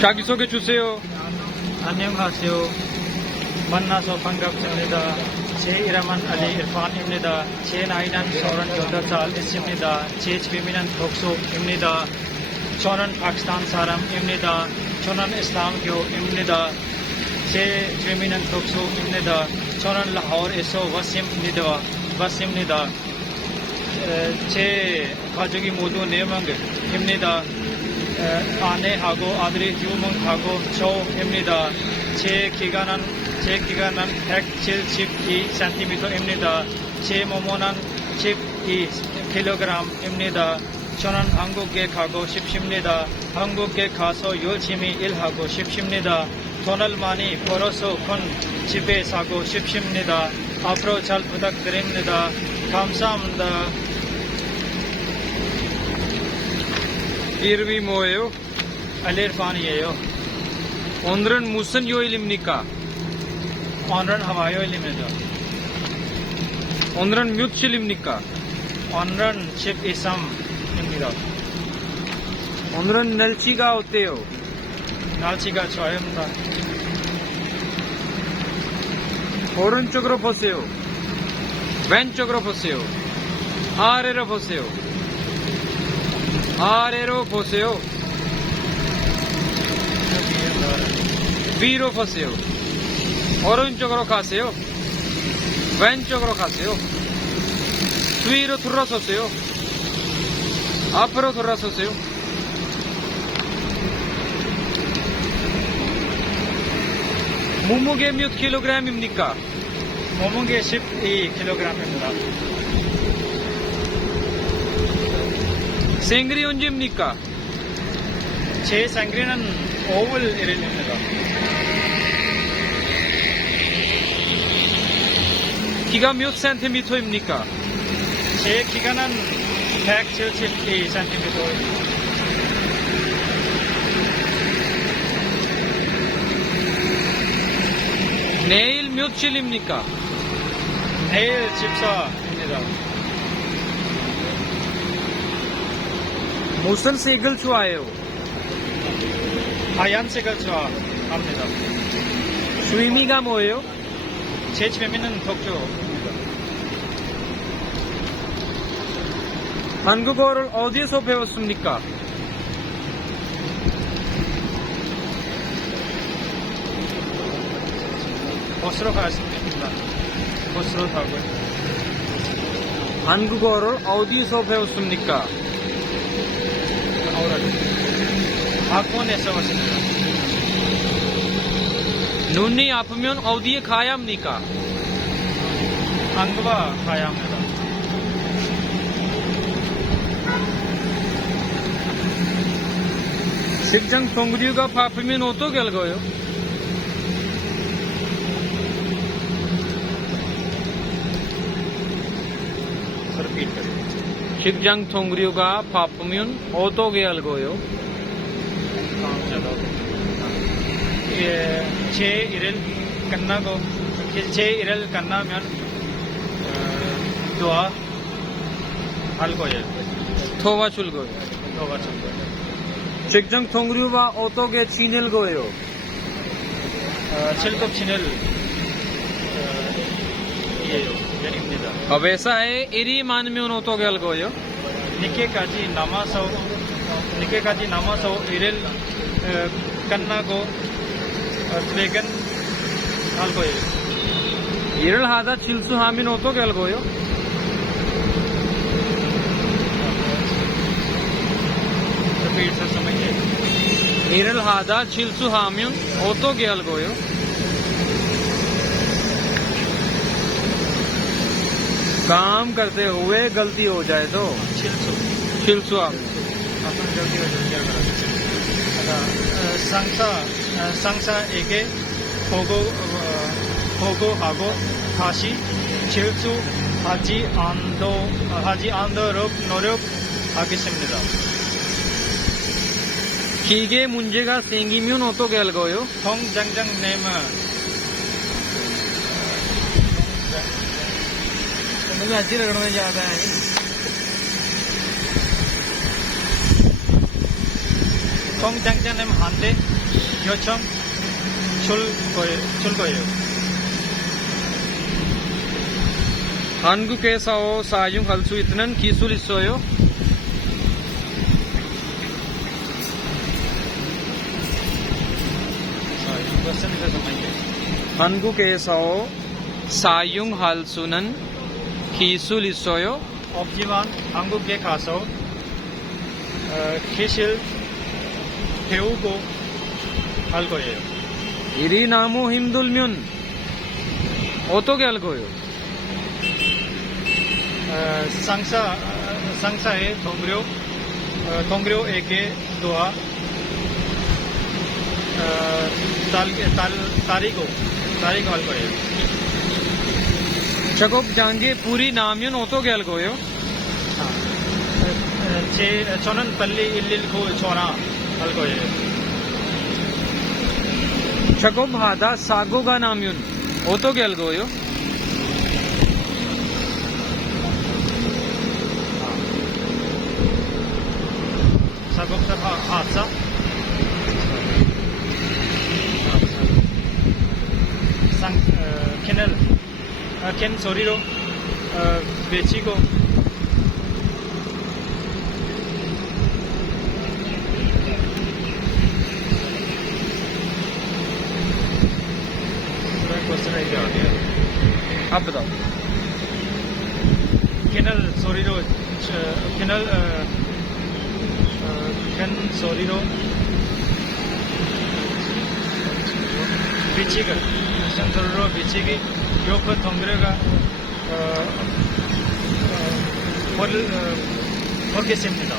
자기소개 주세요. 안녕하세요. 만나서 반갑습니다. 제 이름은 알리 이르판입니다. 제 나이는 38살 있습니다. 제 취미는 독서입니다. 저는 파키스탄 사람입니다. 저는 이슬람교입니다. 제 취미는 독서입니다. 저는 라호르에서 왔습니다. 제 가족이 모두 4명입니다. 아내하고 아들이 2명하고 저입니다. 제 기간은 172cm입니다. 제 몸무게는 12kg입니다. 저는 한국에 가고 싶습니다. 한국에 가서 열심히 일하고 싶습니다. 돈을 많이 벌어서 큰 집에 사고 싶습니다. 앞으로 잘 부탁드립니다. 감사합니다. 이름이 뭐예요? 알리 이르판이에요. 오늘은 무슨 요일입니까? 오늘은 화요일입니다. 오늘은 며칠입니까? 오늘은 13입니다. 오늘은 날씨가 어때요? 날씨가 좋아입니다. 오른쪽으로 보세요. 왼쪽으로 보세요. 아래로 보세요. 아래로 보세요. 위로 보세요. 오른쪽으로 가세요. 왼쪽으로 가세요. 뒤로 돌아서세요. 앞으로 돌아서세요. 몸무게 몇 킬로그램입니까? 몸무게 12kg입니다. 생일이 언제입니까? 제 생일은 5월 1일입니다. 키가 몇 센티미터입니까? 제 키가는 172cm입니다. 내일 며칠입니까? 내일 집사입니다. 무슨 색을 좋아해요? 하얀색을 좋아합니다. 취미가 뭐예요? 제 취미는 독서입니다. 한국어를 어디에서 배웠습니까? 버스로 가겠습니다. 버스로 타고 한국어를 어디서 배웠습니까? 학원에서 왔습니다. 눈이 아프면 어디에 가야 합니까? 한국어 가야 합니다. 식장 동료가 바쁘면 어떻게 할까요? रिपीट करें. 식장 동료가 바쁘면 어떻게 할까요? चलो ये छः इरल करना को छः इरल करना में दुआ हल को ये 도와줄 거예요. दुआ चल रहा 식장 동료와 어떻게 지낼 거예요? है छिलको छिनल ये जनिमनिदा 회사에 일이 많으면 어떻게 할 거예요? निके काजी नामासो इरल करना को ट्रेगन हल को ये 일을 하다 실수하면 어떻게 할 거예요? रिपीट से समझिए. 일을 하다 실수하면 어떻게 할 거예요? काम करते हुए गलती हो जाए तो छिलसो 실수하면 अपन जल्दी हो जल्दी 상사 에게 보고하고 다시 하지 않도록 노력하겠습니다. 기계 문제가 생기면 어떻게 할 거예요? 통장장님은 मुझे अच्छी लगने ज्यादा है 통장장님 한테 요청 줄 거예요. 한국에서 사용할 수 있는 기술 있어요? 자, 이것은 그래서 말이에요. 한국에서 사용할 수 있는 기술 있어요? 없지만 한국에 가서 기술 배우고 할 거예요. 일이 너무 힘들면 어떻게 할 거예요? 상사의 동료에게 도와 따리고 할 거예요. 작업 장기 पूरी 나면 어떻게 할 거예요? 저는 빨리 119 전화할 거예요. 작업하다 사고가 나면 어떻게 할 거예요? 작업자 하자. 캔 소리로 외치고 그런 것을 얘기하게요. आप बताओ. 캐널 소리로 캔 소리로 비치기 캔 소리로 비치기 옆 동료가 보겠습니다.